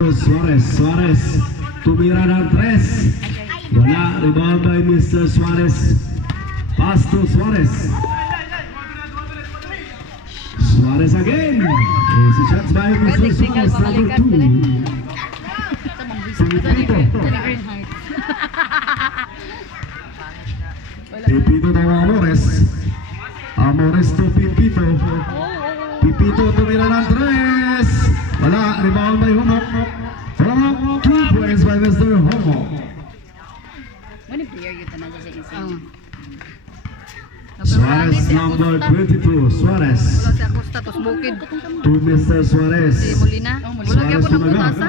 Suarez tumira ng 3. Wala, rebound by Mr. Suarez. Pass to Suarez. Suarez again. It's a shot by Mr. Suarez, number 2. Pipito. Pipito to Amores. Amores to Pipito. Pipito tumira ng 3. Wala, rebound by Homo. Homo, 2 points by Mr. Homo. Ano player yun na sa isa? Suarez number 22. Suarez Wala si Acosta, tos bukid. to Mr. Suarez. Si Molina. Wala kaya po ng putasa.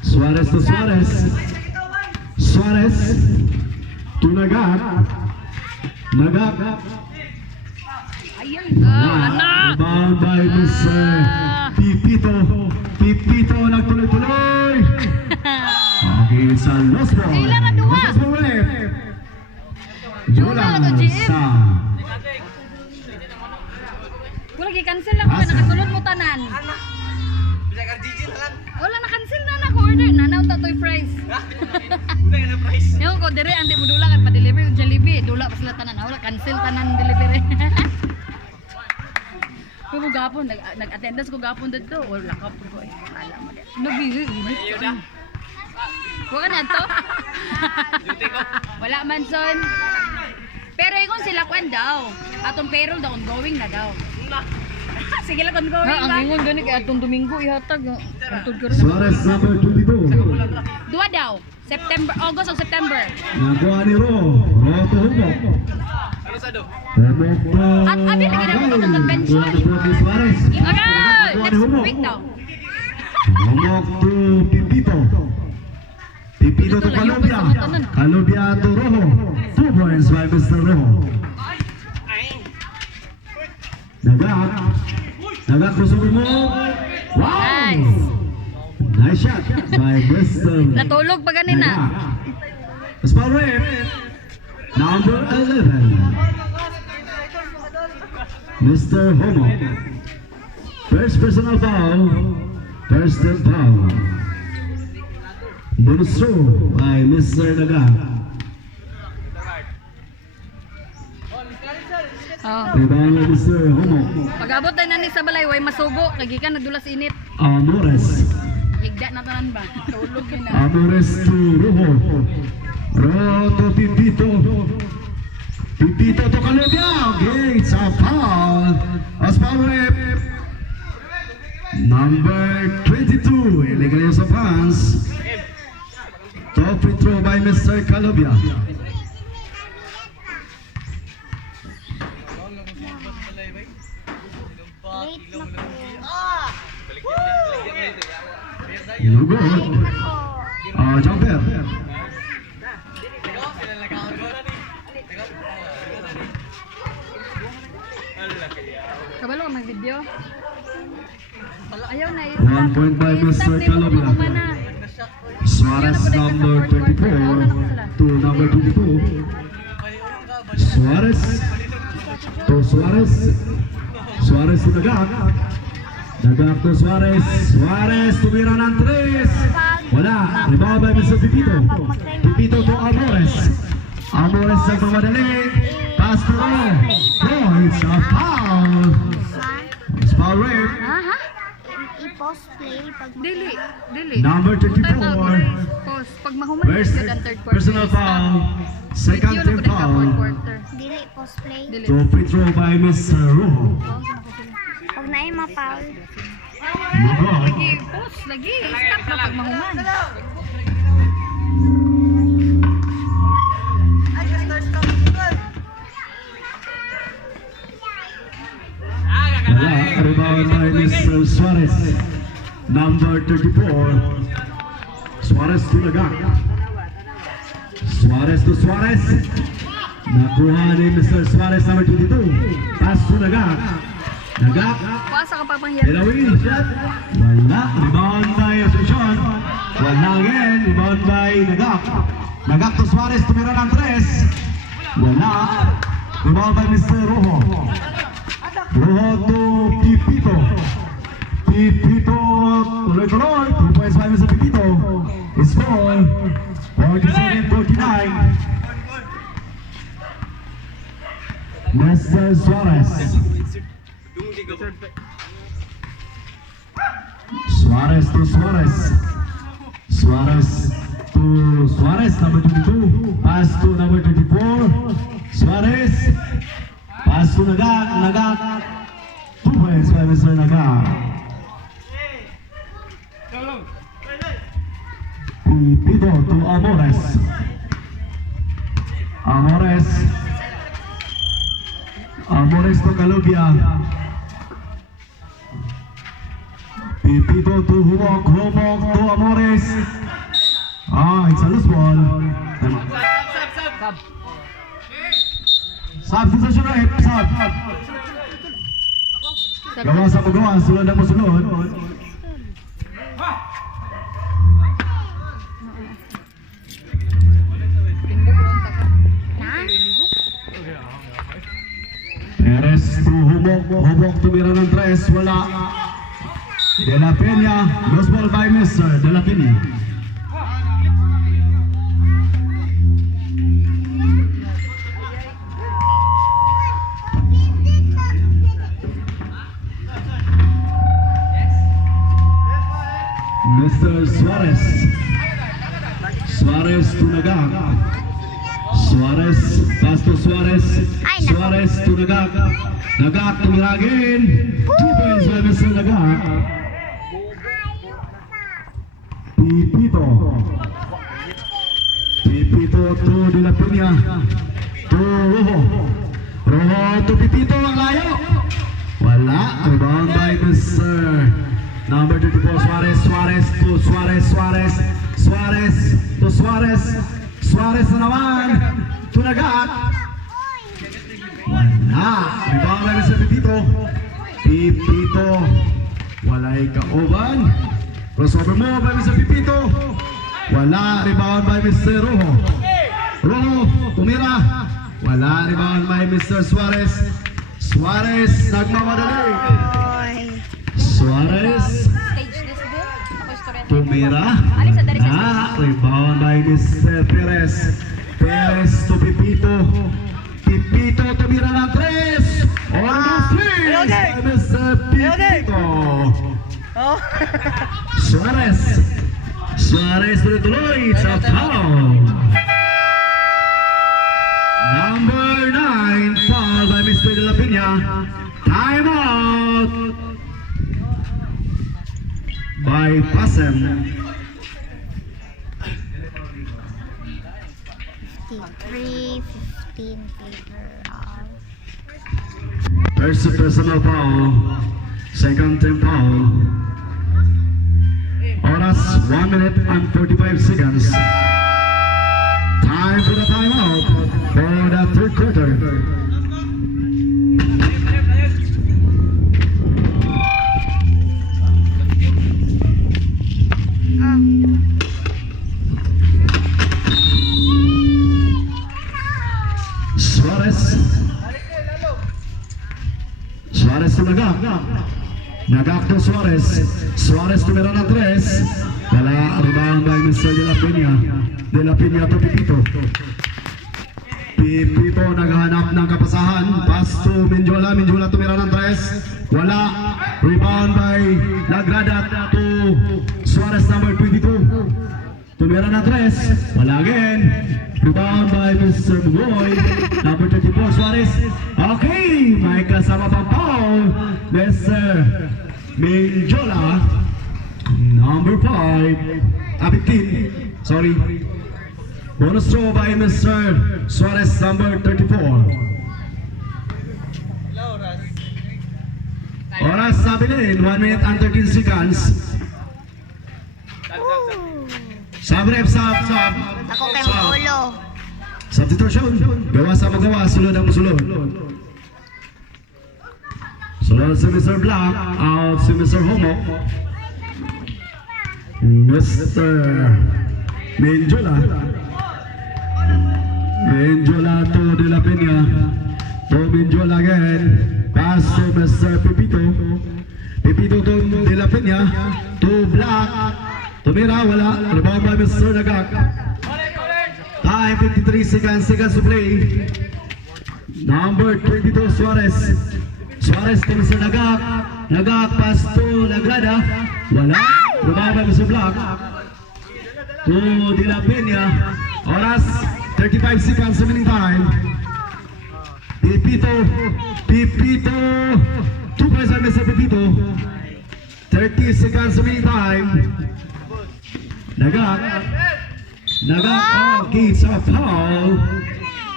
Suarez to Suarez. Suarez to Nagak. Nagak. Anak! Rebound by Mr. Pipito. Pipito nagtuloy-tuloy. Okay, sa lost ball. Ilan na duwa? Lost ball ulit. Jula na to, GM. Sa Wala gi-cancel lang ko Asa? nakasulod mo tanan. Bisa ka GG na lang. Wala na-cancel na ako order. Nanaw ta toy price. Wala ka na price. Yung ko dire andi mo dula kan pa-deliver yung Jollibee. Dula pa sila tanan. Wala cancel tanan delivery. Ko gapon nag-attendance ko gapon dito. Wala ka po ko. Ala mo din. Nabili init. Wala na to. Wala man son. Pero ikon sila kwan daw. Atong payroll daw ongoing na daw. Sige lang ongoing ba? Ang ingon gani kay atong Domingo ihatag. Antod ko rin. Suarez number 22. Dua daw. September, August o September. Nakuha ni Ro. Ro to Hugo. Ano sa do? Hugo to At abi lagi na mo sa convention. Nakuha ni Suarez. Okay, next week daw. Hugo to Pipito. Pipito to Calobia. Calobia to Rojo. 2 points by Mr. Rojo. Nagak to Sumo. Wow! Nice. Nice shot by Mr. Natulog pa ganina. Spot rip. Number 11. Mr. Homo. First personal foul. First team foul. Bonus throw by Mr. Naga. Oh. Rebound by Mr. Homo. Pag-abot na ni sa balay way masubo kay gikan nadulas init. Amores. Higda na tanan ba? Tulog ni na. Amores to Rojo. Rojo to Pipito. Pipito to Calobia. Okay, it's a foul. A foul rip. Number 22. Illegal use of hands. Top free throw by Mr. Calobia. No good. Jumper. Kabalo ka mag-video. Ayaw na 1 point by Mr. Calobia. Suarez number 34 to number 22. Suarez to Suarez. Suarez to Nagak. Nagak to Suarez. Suarez tumira ng 3. Wala. Rebound by Mr. Pipito. Pipito to Amores. Amores nagmamadali. Pass to Ro. Ro, it's a foul. It's foul rip. Aha. I-post play pag Dili. Number 34. Pause. Pag mahuman First yun ang third quarter. personal foul. Second Video na team po din ka foul. fourth quarter. dili post play. Dili. To free throw by Mr. Rojo. Pag na yung ma-foul, No good. Lagi, pause. Lagi. Stop na pag mahuman. Wala. Rebound by Mr. Suarez. Number 34. Suarez to Nagak. Suarez to Suarez. Nakuha ni Mr. Suarez number 22. Pass to Nagak. Nagak. Puasa ka pa pangyan. Delawin shot. Wala. Rebound by Asuncion. Wala again. Rebound by Nagak. Nagak to Suarez. Tumira ng 3. Wala. Rebound by Mr. Rojo. Rojo to Pipito. Pipito tuloy-tuloy. 2 points by Mr. Pipito. Score 47-49. Mr. Suarez. Suarez to Suarez. Suarez to Suarez, number 22. Pass to number 24. Suarez. Pass to Nagak. Nagak. 2 points by Mr. Nagak. Pipito to Amores. Amores. Amores to Calubia. Pipito to Humok. Humok to Amores. It's a loose ball. Substitution right. Sub. Gawa sa pagawa. Sulod na po sulod. Perez to Humok. Humok tumira ng 3. Wala. De La Peña. Lost ball by Mr. De La Peña. Mr. Suarez. Suarez to Nagak. Suarez, pass to Suarez. Suarez to Nagak. Nagak tumira again. 2 points by Mr. Nagak. Pipito. Pipito to De La Peña. To Rojo. Rojo to Pipito. Ang layo. Wala. Rebound by Mr. Number 24, Suarez. Suarez to Suarez. Suarez. Suarez to Suarez. Suarez na naman. To Nagak. Wala. Rebound by Mr. Pipito. Pipito. Wala'y kaoban. Crossover mo by Mr. Pipito. Wala. Rebound by Mr. Rojo. Rojo. Tumira. Wala. Rebound by Mr. Suarez. Suarez. Nagmamadali. Suarez. Stage this ball. Ako istorya. Tumira. Alis sa dari sa Rebound by Mr. Perez. Perez to Pipito. Pipito tumira ng 3. Almost 3 by Mr. Pipito. Suarez. Suarez tuloy-tuloy. It's a foul. Number 9. Foul by Mr. De La Peña. Time out by Pasem. 53-15 favor of First personal foul. Second team foul. Oras 1 minute and 45 seconds. Time for the timeout for the third quarter. Suarez. Suarez to Nagak. Nagak to Suarez. Suarez tumira ng 3. Wala. Rebound by Mr. De La Peña. De La Peña to Pipito. Pipito naghahanap ng kapasahan. Pass to Minjola. Minjola tumira ng 3. Wala. Rebound by Lagrada to Suarez number 22. Tumira ng 3. Wala again. Rebound by Mr. Bugoy. Number 24, Suarez. Okay, may kasama pang foul. Mr. Minjola. Number 15. Sorry. Bonus throw by Mr. Suarez, number 34. Oras sabi din, 1 minute and 13 seconds. Sub rep, sub. ako kay Molo. Substitution. Gawa sa magawa, sulod ang musulod. Sulod si Mr. Black, out si Mr. Homo. Mr. Menjola. Menjola to De La Peña. To Menjola again. Pass to Mr. Pipito. Pipito to De La Peña. to Black. Tumira, wala. Rebound by Mr. Nagak. Time 53 seconds to play. Number 22, Suarez. Suarez to Mr. Nagak. Nagak pass to Lagrada. Wala. Rebound by Mr. Black. To De La Peña. Oras 35 seconds remaining time. Pipito. 2 points by Mr. Pipito. 30 seconds remaining time. Nagak. Okay, it's a foul.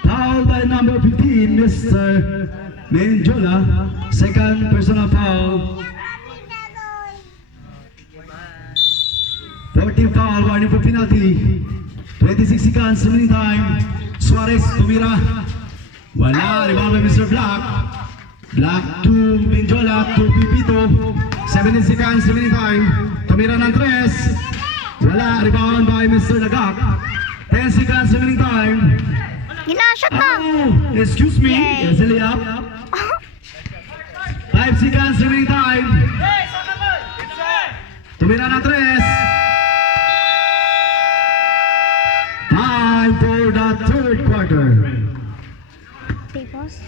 Foul by number 15, Mr. Menjola. Second personal foul. 14 foul, warning for penalty. 26 seconds remaining time. Suarez, tumira. Wala, rebound by Mr. Black. Black to Menjola, to Pipito. 17 seconds remaining time. Tumira ng 3. Wala, rebound by Mr. Nagak. 10 seconds remaining time. Ginashot na. Oh, excuse me. It's a layup. 5 seconds remaining time. Tumira ng 3. Time for the third quarter. Tapos.